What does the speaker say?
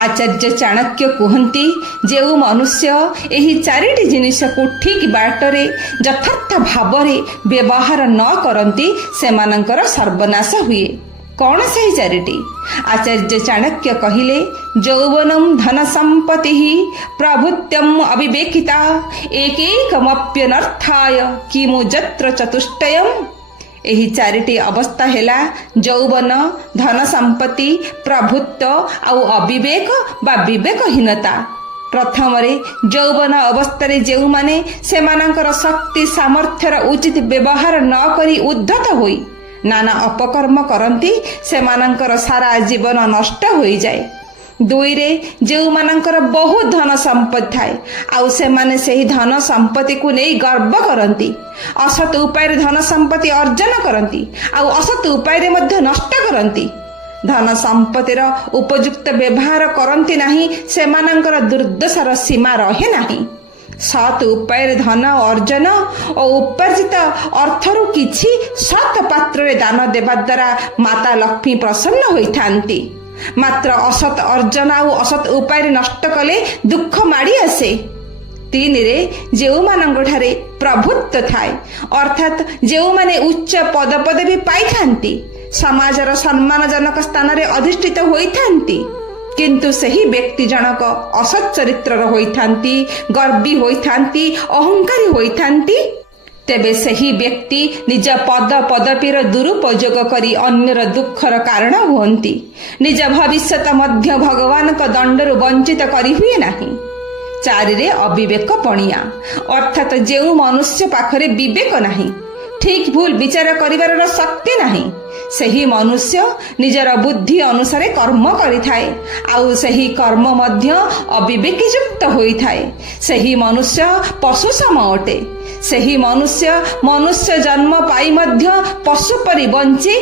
आचार्य चाणक्य कहती जो मनुष्य यही चारिटी जिनिस को ठीक बाटरे यथार्थ भाव व्यवहार न करती सेमानंकर सर्वनाश हुए। कौन सही चारिटी? आचार्य चाणक्य कहिले यौवनम धन संपत्ति प्रभुत्यम अविवेकिता एकैकमप्यनर्थाय किमु जत्र चतुष्टयम्। एही चारिटी अवस्था हेला यौवन, धन संपत्ति, प्रभुत्व आउ अविवेक बा विवेकहीनता। प्रथम यौवन अवस्था जो माने सेमानंकर शक्ति सामर्थ्यर उचित व्यवहार न करी उद्धत होई नाना अपकर्म करती सेमानंकर सारा जीवन नष्ट हो जाए। दुई रे जो मानकर बहुत धन संपत्ति थाए आउ सेमाने सही धन संपत्ति को नहीं गर्व करती, असत उपाय धन संपत्ति अर्जन करती आउ असत उपाय मध्य नष्ट करती। धन संपत्तिर उपयुक्त व्यवहार करती नहीं सेमानंकर दुर्दशार सीमा रहे नहीं। सत उपाय धन अर्जन और उपार्जित अर्थरु किछि सत पात्र दान देवा द्वारा माता लक्ष्मी प्रसन्न होइथांती। मात्र असत अर्जन आउ असत उपाय नष्ट कले दुख माड़ी आसे। तीन रे जो मानंगठारे प्रभुत्व थाए अर्थात जो माने उच्च पद पदवी पाई थांती, समाजर सम्मानजनक स्थान रे अधिष्ठित होइथांती, किंतु सही व्यक्ति जनक असत चरित्रर होइथांती, गर्वी होइथांती, अहंकारी होइथांती, तेबे सही व्यक्ति निज पद पदवीर दुरुपयोग करी अन्यर दुखर कारण हुअन्ति। निज भविष्यत मध्य भगवान का दंडरु वंचित करी हुए नहीं। चारि रे अविवेक पणिया अर्थात जो मनुष्य पाखरे विवेक नहीं, ठीक भूल विचार करिवार शक्ति नहीं, सही मनुष्य निजर बुद्धि अनुसार कर्म करिथाए आउ सही कर्म मध्य अविवेकी युक्त होइथाए। सही मनुष्य पशु सम अटे। सही मनुष्य जन्म पाई मध्य पशु परि बंची